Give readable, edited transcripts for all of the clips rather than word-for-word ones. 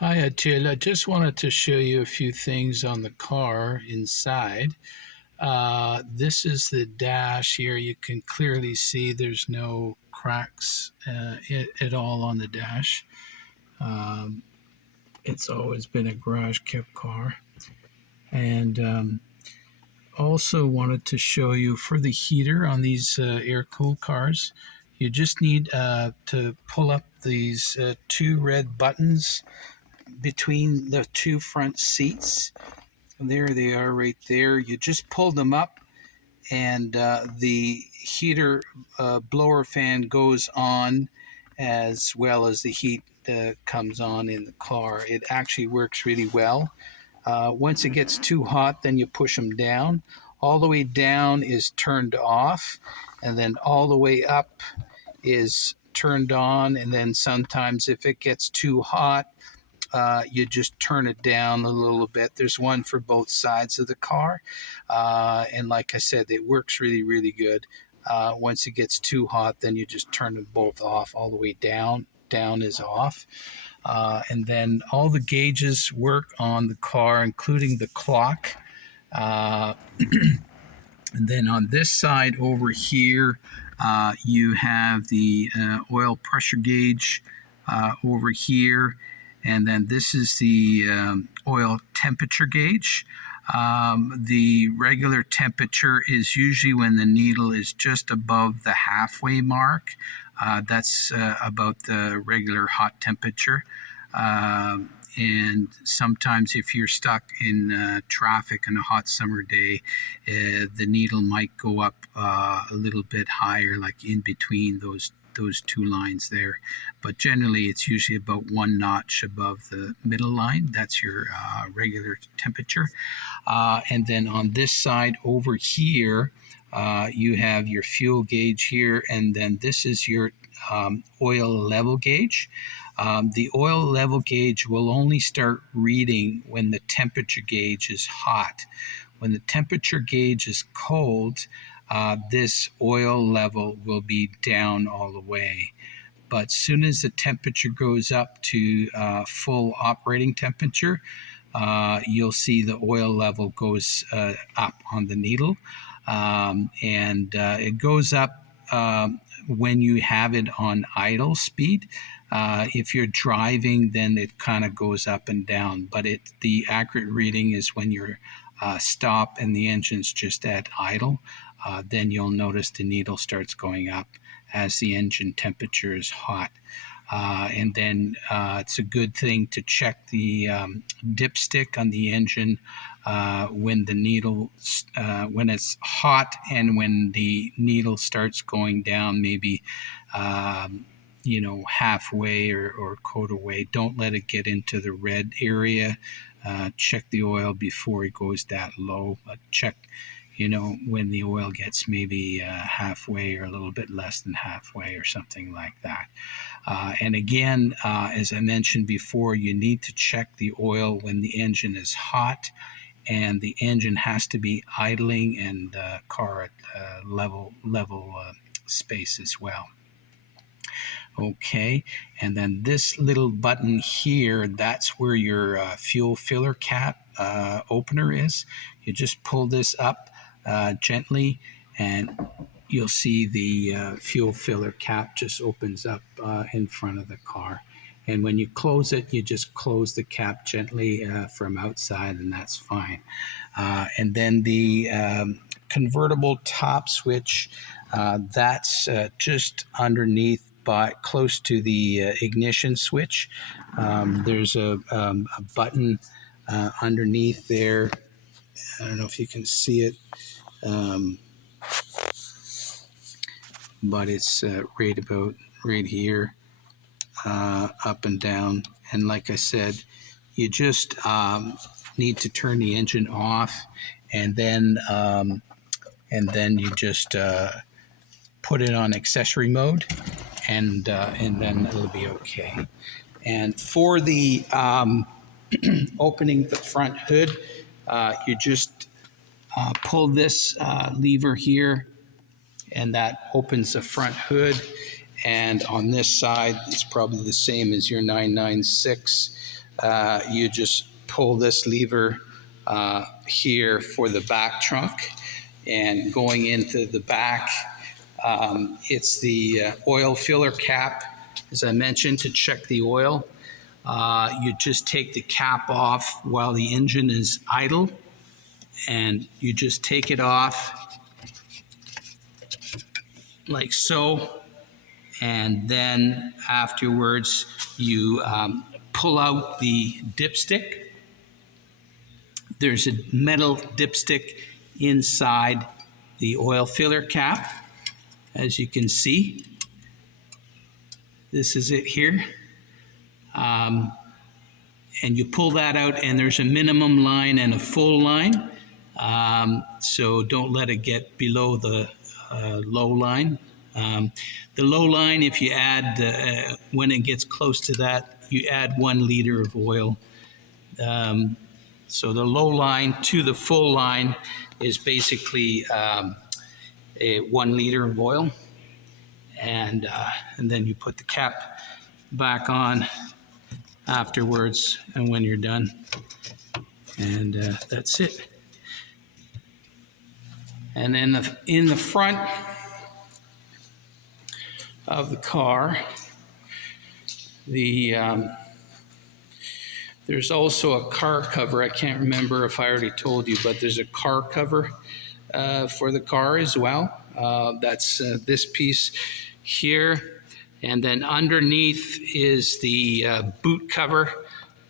Hi, Attila. I just wanted to show you a few things on the car inside. This is the dash here. You can clearly see there's no cracks at all on the dash. Um, it's always been a garage kept car. And also wanted to show you for the heater on these air-cooled cars, you just need to pull up these two red buttons between the two front seats. There they are right there. You just pull them up, and the heater blower fan goes on as well as the heat comes on in the car. It actually works really well. Once it gets too hot, then you push them down. All the way down is turned off, and then all the way up is turned on. And then sometimes, if it gets too hot, you just turn it down a little bit. There's one for both sides of the car. And like I said, it works really, really good. Once it gets too hot, then you just turn them both off all the way down. Down is off. And then all the gauges work on the car, including the clock. Uh, and then on this side over here, you have the oil pressure gauge over here. And then this is the oil temperature gauge. The regular temperature is usually when the needle is just above the halfway mark. That's about the regular hot temperature. And sometimes if you're stuck in traffic on a hot summer day, the needle might go up a little bit higher, like in between those two lines there. But generally, it's usually about one notch above the middle line. That's your regular temperature. And then on this side over here, you have your fuel gauge here, and then this is your oil level gauge. The oil level gauge will only start reading when the temperature gauge is hot. When the temperature gauge is cold, this oil level will be down all the way. But soon as the temperature goes up to full operating temperature, you'll see the oil level goes up on the needle. And it goes up when you have it on idle speed. If you're driving, then it kind of goes up and down. But the accurate reading is when you're stop and the engine's just at idle. Then you'll notice the needle starts going up as the engine temperature is hot. And then it's a good thing to check the dipstick on the engine when the needle, when it's hot and when the needle starts going down, maybe halfway or quarter way. Don't let it get into the red area. Check the oil before it goes that low. But check when the oil gets maybe halfway or a little bit less than halfway or something like that. And again, as I mentioned before, you need to check the oil when the engine is hot, and the engine has to be idling and car at level space as well. Okay, and then this little button here, that's where your fuel filler cap opener is. You just pull this up gently, and you'll see the fuel filler cap just opens up in front of the car. And when you close it, you just close the cap gently from outside, and that's fine. And then the convertible top switch, that's just underneath, close to the ignition switch. There's a button underneath there. I don't know if you can see it, but it's right here, up and down. And like I said, you just need to turn the engine off, and then you just put it on accessory mode, and then it'll be okay. And for the opening the front hood, you just pull this lever here, and that opens the front hood. And on this side, it's probably the same as your 996. you just pull this lever here for the back trunk, and going into the back, it's the oil filler cap, as I mentioned, to check the oil. You just take the cap off while the engine is idle, and you just take it off like so, and then afterwards you pull out the dipstick. There's a metal dipstick inside the oil filler cap, as you can see. This is it here. And you pull that out, and there's a minimum line and a full line. So don't let it get below the low line. The low line, if you add, when it gets close to that, you add 1 liter of oil. So the low line to the full line is basically a 1 liter of oil. And then you put the cap back on afterwards, and when you're done, and that's it. And then in the front of the car, there's also a car cover. I can't remember if I already told you, but there's a car cover for the car as well. That's this piece here. And then underneath is the boot cover.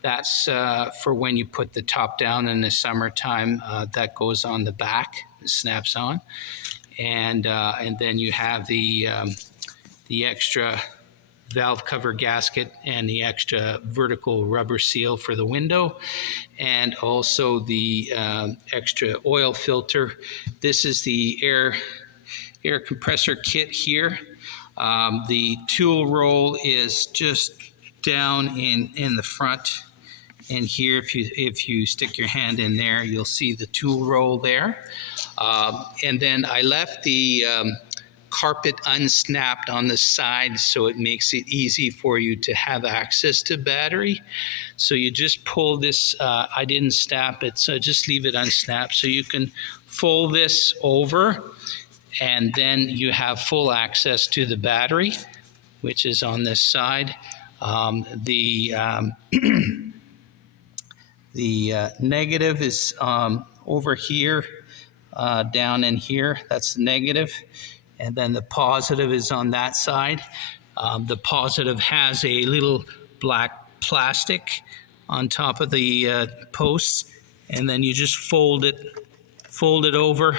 That's for when you put the top down in the summertime. That goes on the back, it snaps on. And then you have the extra valve cover gasket and the extra vertical rubber seal for the window, and also the extra oil filter. This is the air compressor kit here. The tool roll is just down in the front, and here if you stick your hand in there, you'll see the tool roll there. And then I left the carpet unsnapped on the side, so it makes it easy for you to have access to battery. So you just pull this, I didn't snap it, so just leave it unsnapped. So you can fold this over, and then you have full access to the battery, which is on this side. The negative is over here, down in here. That's the negative. And then the positive is on that side. The positive has a little black plastic on top of the posts, and then you just fold it over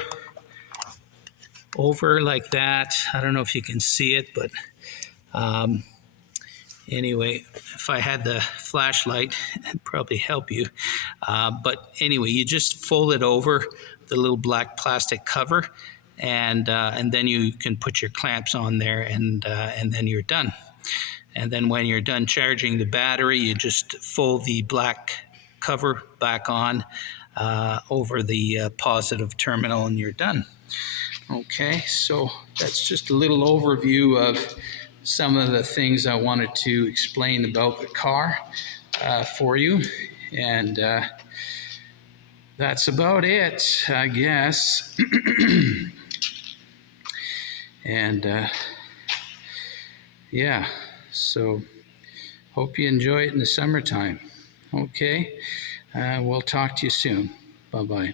like that. I don't know if you can see it, but anyway, if I had the flashlight, it'd probably help you. But anyway, you just fold it over the little black plastic cover, and then you can put your clamps on there, and then you're done. And then when you're done charging the battery, you just fold the black cover back on over the positive terminal, and you're done. Okay, so that's just a little overview of some of the things I wanted to explain about the car for you, and that's about it, I guess. And yeah, so hope you enjoy it in the summertime. Okay, we'll talk to you soon. Bye-bye.